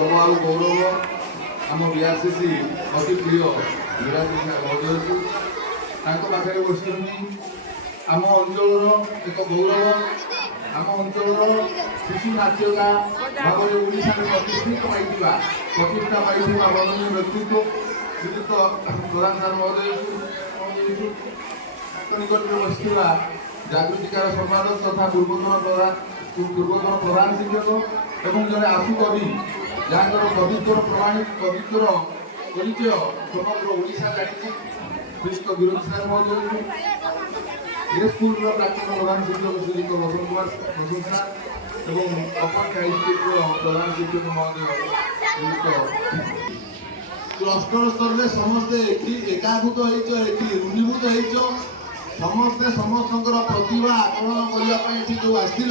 गर्व आ गौरव आम बीआरसीसी अति प्रिय वीराकृष्ण महोदय पाखे बसी आम अंचल एक गौरव आम अंचल शिशु नाट्यका भाव में ओडिशा में प्रतिष्ठा पाई माननीय व्यक्तित्व श्रीयुक्त प्रधान सार महोदय निकट में बसी जागृतिकार संपादक तथा पूर्वतन प्रधान शिक्षक एवं जड़े आशु कवि जहाँ कवित्वर प्रमाणित कवित्वर परिचय समग्र ओडिशा जानी श्रीयुक्त विरोधी सार महोदय ये स्कूल प्राक्तन प्रधान शिक्षक श्रीयुक्त रोशन कुमार प्रशंसा एवं अपर हाईस्कूल प्रधान शिक्षक महोदय श्रीयुक्त क्लस्टर स्तर में समस्ते एकाभूत ऋणीभूत समस्ते समस्त प्रतिभा आकलन करने जो आसिल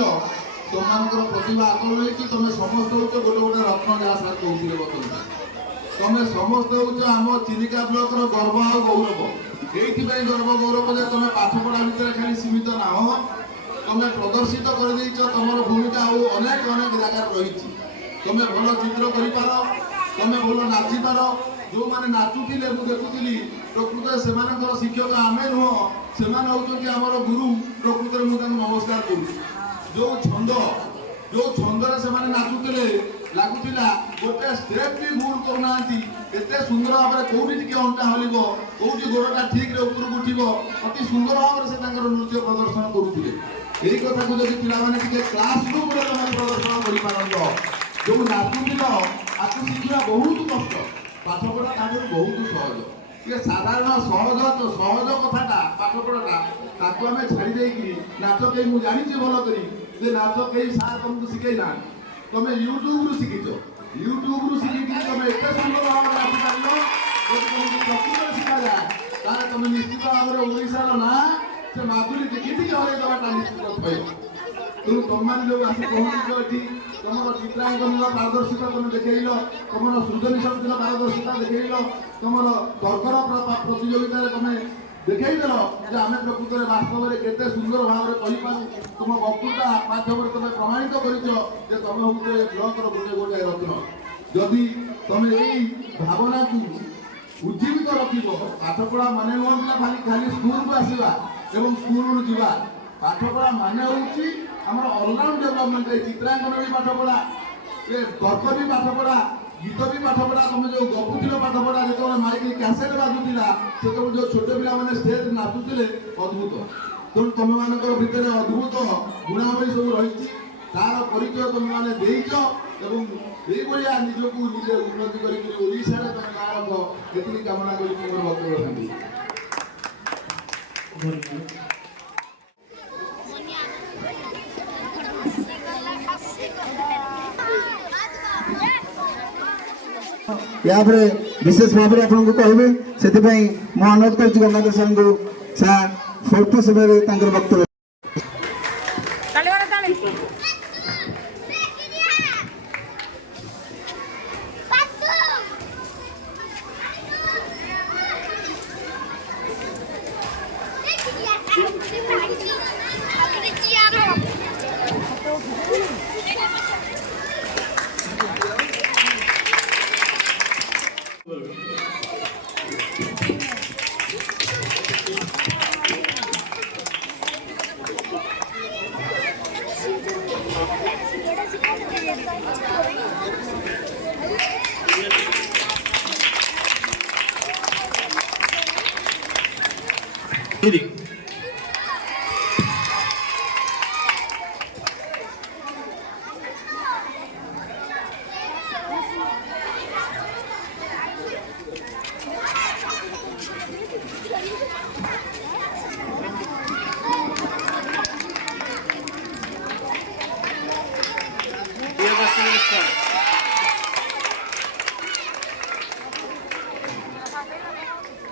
तुम प्रतिभा आकलन हो तुम समस्त हो गोटे गोटे रत्न जहाँ सार कहते बर्तमान तुम समस्त हो आम चिलिका ब्लॉक गर्व आ गौरव ये गर्व गौरव जे तुम पाठपढ़ा भितर खाली सीमित ना हो तुम प्रदर्शित कर तुम भूमिका अनेक अनेक जगार रही तुम भल चित्र कर तुम भल नाचिपार जो मैंने नाचुले मुझे देखुली प्रकृत से शिक्षक आम नुह से आमर गुरु प्रकृत में मुझे नमस्कार करूँ जो छंदे से नाचुले लगुला गोटे स्टेप भी भूल करना एते सुंदर भाव में कौटी टे अंटा हल कौटी गोड़टा ठीक उपरक उठब अति सुंदर भाव में से नृत्य प्रदर्शन करुले यही कथा को जब पे क्लासरूम प्रदर्शन कर जो नाचुल आपको शिखा बहुत कष्ट पाठपढ़ा ताकि बहुत सहज ये साधारण सहज सहज कथाटा पाठपढ़ाटा आम छाड़ी नाच कहीं मुझे जानी भल कर नाच कहीं सार तुमको शिखे ना तुम यूट्यूब रु शिखिच यूट्यूब रु शिखिक तुम एत सुंदर भाव में नाचि पार तुमको प्रकृत शिखा जाए तार तुम निश्चित भाव में ओडिशार ना से माधुरी देखी हर देवाटा निश्चित भय तेणु तुम जो आस पहुँच तुम चित्रांकन पारदर्शिता तुम देखेल तुम सृजनशील पारदर्शिता देखेल तुम तर्कर प्रतियोगिता तुम देखल आम प्रकृत में वास्तव में केते सुंदर भाव में कहीपर तुम वक्तृता माध्यम तुम प्रमाणित कर तुम हूँ ब्लॉक गोटे गोटे रत्न जदि तुम यही भावना को उज्जीवित रखिब पाठपढ़ा मान हूँ खाली खाली स्कूल को आसवा एवं स्कूल जावा पाठपढ़ा मान हूँ आम अलराउंड डेवलपमेंट चित्रांकन भी पाठपढ़ा तर्क भी पाठपढ़ा गीत भी पाठपढ़ा तुम जो गपुल पाठपढ़ा जो माइक कैसेट बाजुला से जो छोट पिला मैंने स्टेज नाचुले अद्भुत तेणु तुम मान भितर अद्भुत गुणावली सब रही तार परिचय तुम मैंने देच ये निजक निजे उन्नति करशार तुम ना रख ये कामना कर वक्तव्य यापर विशेष भाव में आपको कहे से अनुरोध कर गंगाधर सार को स्वल्प समय वक्तव्य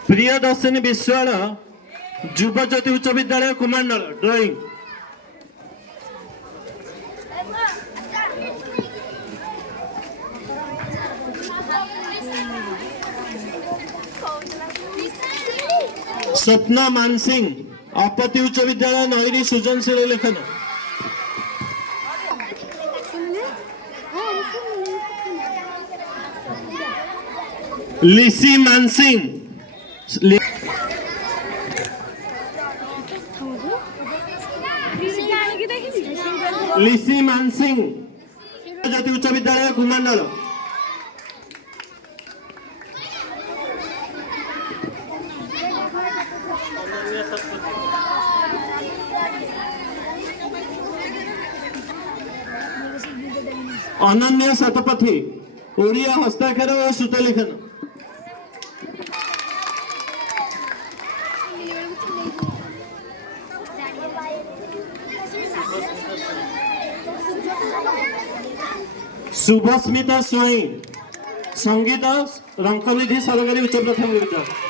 प्रियदर्शिनी विश्वाल युवज्योति उच्च विद्यालय कुमांडल ड्राइंग स्वप्ना मानसिंह अपति उच्च विद्यालय नईरी सृजनशील लेखन लिसी मानसिंह लिसी मानसिंह ज्योति उच्च विद्यालय कुमांडल अनन्य शतपथी ओडिया हस्ताक्षर और सुतलिखन शुभस्मिता स्वाई संगीत रंकनिधि सरकारी उच्च प्राथमिक विद्यालय।